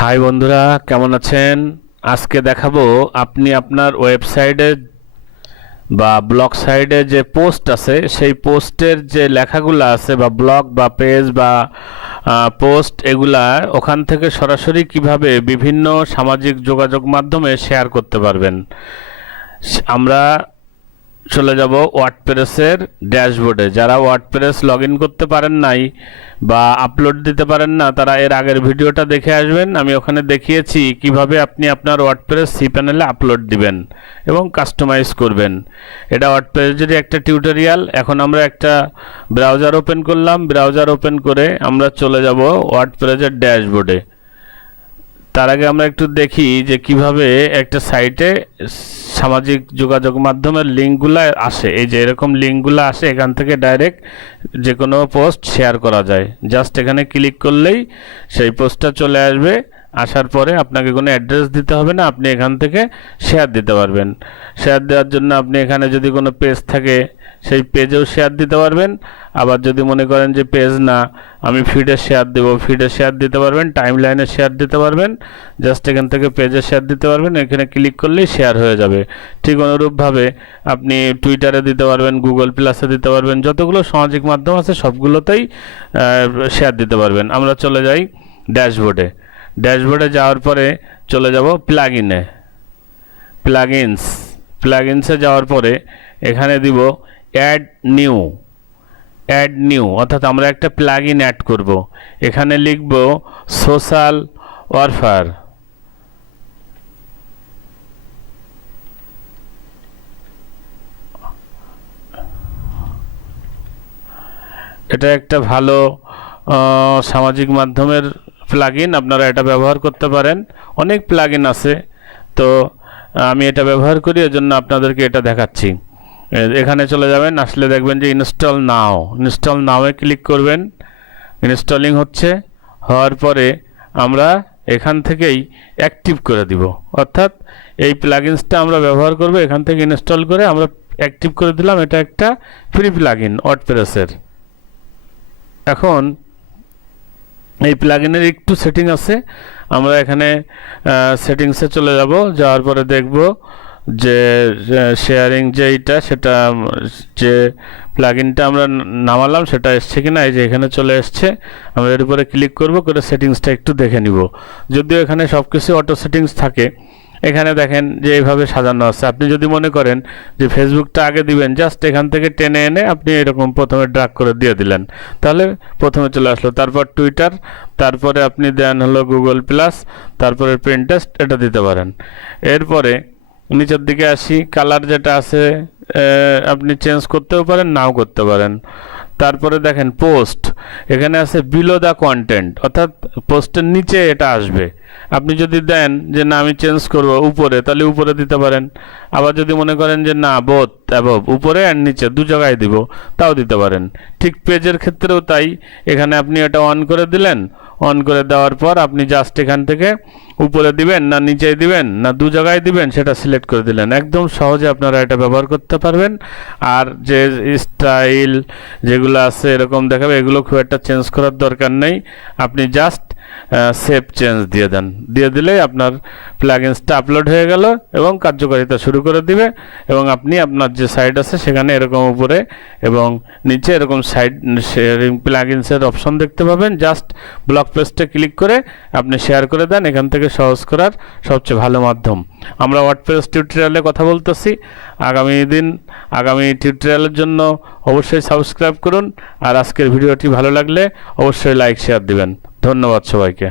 High বন্ধুরা, কেমন আছেন? আজকে দেখাবো আপনি আপনার ওয়েবসাইটে বা ব্লগ সাইটে যে পোস্ট আছে সেই পোস্টের যে লেখাগুলো আছে বা ব্লগ বা পেজ বা পোস্ট এগুলা ওখান থেকে সরাসরি কিভাবে বিভিন্ন সামাজিক যোগাযোগ মাধ্যমে শেয়ার করতে পারবেন। আমরা চলে যাব ওয়ার্ডপ্রেসের ড্যাশবোর্ডে। যারা ওয়ার্ডপ্রেস লগ ইন করতে পারেন নাই বা আপলোড দিতে পারেন না, তারা এর আগের ভিডিওটা দেখে আসবেন। আমি ওখানে দেখিয়েছি কিভাবে আপনি আপনার ওয়ার্ডপ্রেস সি প্যানেলে আপলোড দিবেন এবং কাস্টমাইজ করবেন। এটা ওয়ার্ডপ্রেসেরই একটা টিউটোরিয়াল। এখন আমরা একটা ব্রাউজার ওপেন করলাম। ব্রাউজার ওপেন করে আমরা চলে যাব ওয়ার্ডপ্রেসের ড্যাশবোর্ডে। তার আগে আমরা একটু দেখি যে কিভাবে একটা সাইটে সামাজিক যোগাযোগ মাধ্যমের লিঙ্কগুলো আসে। এই যে এরকম লিঙ্কগুলো আসে, এখান থেকে ডাইরেক্ট যে কোনো পোস্ট শেয়ার করা যায়। জাস্ট এখানে ক্লিক করলেই সেই পোস্টটা চলে আসবে। আসার পরে আপনাকে কোনো অ্যাড্রেস দিতে হবে না, আপনি এখান থেকে শেয়ার দিতে পারবেন। শেয়ার দেওয়ার জন্য আপনি এখানে যদি কোনো পেজ থাকে সেই পেজেও শেয়ার দিতে পারবেন। আবার যদি মনে করেন যে পেজ না, আমি ফিডে শেয়ার দেব, ফিডে শেয়ার দিতে পারবেন, টাইম লাইনে শেয়ার দিতে পারবেন। জাস্ট এখান থেকে পেজে শেয়ার দিতে পারবেন, এখানে ক্লিক করলেই শেয়ার হয়ে যাবে। ঠিক অনুরূপভাবে আপনি টুইটারে দিতে পারবেন, গুগল প্লাসে দিতে পারবেন, যতগুলো সামাজিক মাধ্যম আছে সবগুলোতেই শেয়ার দিতে পারবেন। আমরা চলে যাই ড্যাশবোর্ডে। ড্যাশবোর্ডে যাওয়ার পরে চলে যাব প্লাগইনে, প্লাগইনসে যাওয়ার পরে এখানে দিব অ্যাড নিউ, অর্থাৎ আমরা একটা প্লাগইন অ্যাড করব। এখানে লিখব সোশ্যাল ওয়ারফেয়ার। এটা একটা ভালো সামাজিক মাধ্যমের প্লাগইন, আপনারা এটা ব্যবহার করতে পারেন। অনেক প্লাগইন আছে, তো আমি এটা ব্যবহার করি, এজন্য আপনাদেরকে এটা দেখাচ্ছি। এখানে চলে যাবেন, আসলে দেখবেন যে ইনস্টল নাওয়ে ক্লিক করবেন। ইনস্টলিং হওয়ার পরে আমরা এখান থেকেই অ্যাক্টিভ করে দিব, অর্থাৎ এই প্লাগইনসটা আমরা ব্যবহার করব। এখান থেকে ইনস্টল করে আমরা অ্যাক্টিভ করে দিলাম। এটা একটা ফ্রি প্লাগইন ওয়ার্ডপ্রেসের। এখন এই প্লাগইনের একটু সেটিং আছে, আমরা এখানে সেটিংসে চলে যাব। যাওয়ার পরে দেখব যে শেয়ারিং সেটা যে প্লাগইনটা আমরা নামালাম সেটা এসছে কিনা। এই যে এখানে চলে এসছে, আমরা এর উপরে ক্লিক করব, করে সেটিংসটা একটু দেখে নিব। যদিও এখানে সব কিছু অটো সেটিংস থাকে, এখানে দেখেন যে এইভাবে সাজানো আছে। আপনি যদি মনে করেন যে ফেসবুকটা আগে দিবেন, জাস্ট এখান থেকে টেনে এনে আপনি এরকম প্রথমে ড্রাগ করে দিয়ে দিলেন, তাহলে প্রথমে চলে আসলো। তারপর টুইটার, তারপরে আপনি দেন হলো গুগল প্লাস, তারপরে পিন্টারেস্ট, এটা দিতে পারেন। এরপরে নিচের দিকে আসি, কালার যেটা আছে আপনি চেঞ্জ করতেও পারেন, নাও করতে পারেন। তারপরে দেখেন পোস্ট, এখানে আছে বিলো দ্য কন্টেন্ট, অর্থাৎ পোস্টের নিচে এটা আসবে। আপনি যদি দেন যে না আমি চেঞ্জ করব উপরে, তাহলে উপরে দিতে পারেন। আবার যদি মনে করেন যে না বোথ অ্যাবভ, উপরে আর নিচে দু জায়গায় দিব, তাও দিতে পারেন। ঠিক পেজের ক্ষেত্রেও তাই। এখানে আপনি এটা অন করে দিলেন, অন করে দেওয়ার পর আপনি জাস্ট এখান থেকে উপরে দিবেন না নিচে দিবেন না দু জায়গায় দিবেন সেটা সিলেক্ট করে দিলেন। একদম সহজে আপনারা এটা ব্যবহার করতে পারবেন। আর যে স্টাইল যেগুলো আছে এরকম দেখাবে, এগুলো খুব একটা চেঞ্জ করার দরকার নেই। আপনি জাস্ট সেভ চেঞ্জ দিয়ে দেন, দিয়ে দিলেই আপনার প্লাগইনসটা আপলোড হয়ে গেল এবং কার্যকারিতা শুরু করে দিবে। এবং আপনি আপনার যে সাইট আছে সেখানে এরকম উপরে এবং নিচে এরকম সাইট শেয়ারিং প্লাগইনসের অপশন দেখতে পাবেন। জাস্ট ব্লগ পেজটা ক্লিক করে আপনি শেয়ার করে দেন, এখান থেকে সহজ করার সবচেয়ে ভালো মাধ্যম। আমরা ওয়ার্ডপ্রেস টিউটোরিয়ালে কথা বলতেছি। আগামী টিউটোরিয়ালের জন্য অবশ্যই সাবস্ক্রাইব করুন। আর আজকের ভিডিওটি ভালো লাগলে অবশ্যই লাইক শেয়ার দিবেন। ধন্যবাদ সবাইকে।